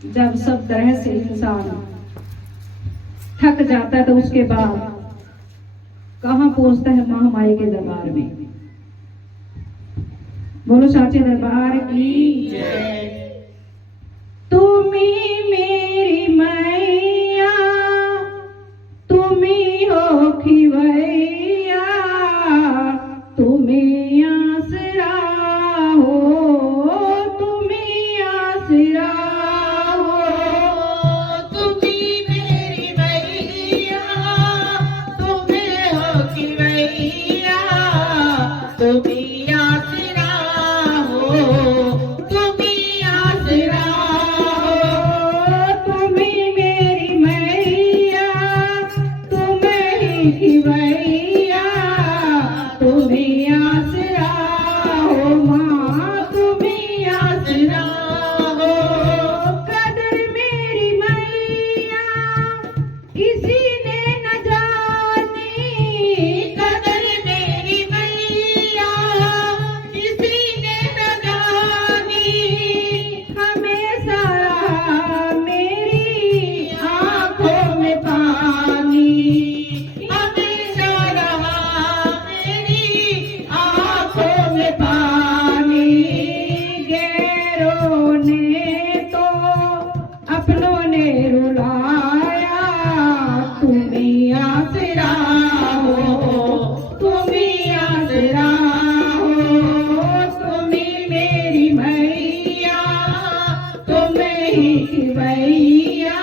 जब सब तरह से इंसान थक जाता है तो उसके बाद कहाँ पहुंचता है महामाई के दरबार में। बोलो साचे दरबार की जय। तुम्ही मेरी मैया तुम्ही हो खिवैया तुम्ही आसरा हो तुम्ही आसरा हो तुम्ही मेरी मैया तुम्ही हो खिवैया तुम्ही आसरा हो तुम्ही आसरा हो तुम्ही मेरी मैया तुम्ही खिवैया तुम्ही आसरा हो माँ तुम्ही आसरा हो। कदर मेरी मैया किसी ने न जानी कदर मेरी मैया किसी ने न जानी हमेशा रहा मेरी आंखों में पानी हमेशा रहा मेरी आंखों में पानी। गैरों ने तो अपनों ने रुलाया तुम्ही आसरा हो तुम्ही आसरा हो तुम्ही मेरी मैया तुम्ही खिवैया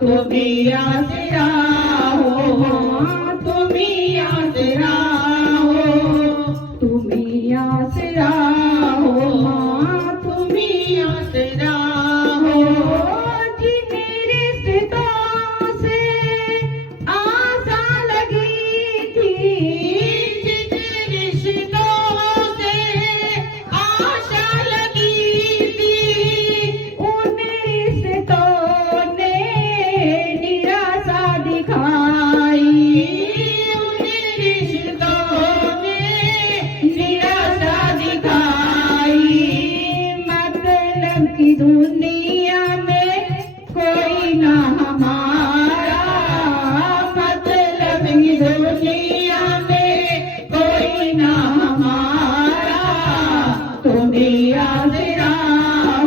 तुम्ही आसरा हो तुम्ही आसरा हो तुम्ही आसरा हो माँ तुम्ही आसरा हो। जिन्हीं रिश्तों से आशा लगी थी जिन्हीं रिश्तों से आशा लगी थी उन रिश्तों ने निराशा दिखाई उन रिश्तों ने निराशा दिखाई। मतलब की दुनिया में कोई ना हमारा मतलब की दुनिया में कोई ना हमारा तुम्ही आसरा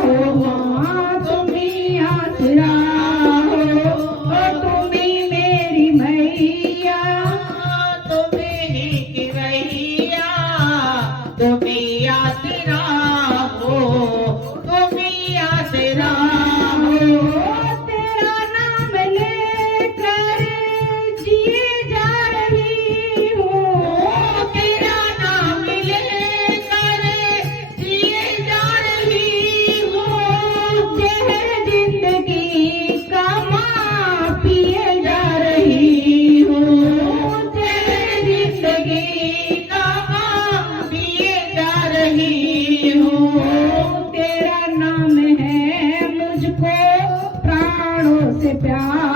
हो माँ तुम्ही आसरा हो तुम्ही मेरी मैया तुम्ही खिवैया तुम्ही आसरा हो तुम्ही आसरा हो। तेरा नाम लेकर जिए जा रही हूँ तेरा नाम लेकर जिए जा रही हूँ जहर जिंदगी का माँ पिए जा रही हूँ जहर जिंदगी का माँ पिए जा रही हूँ। तेरा नाम है मुझको प्राणों से प्यार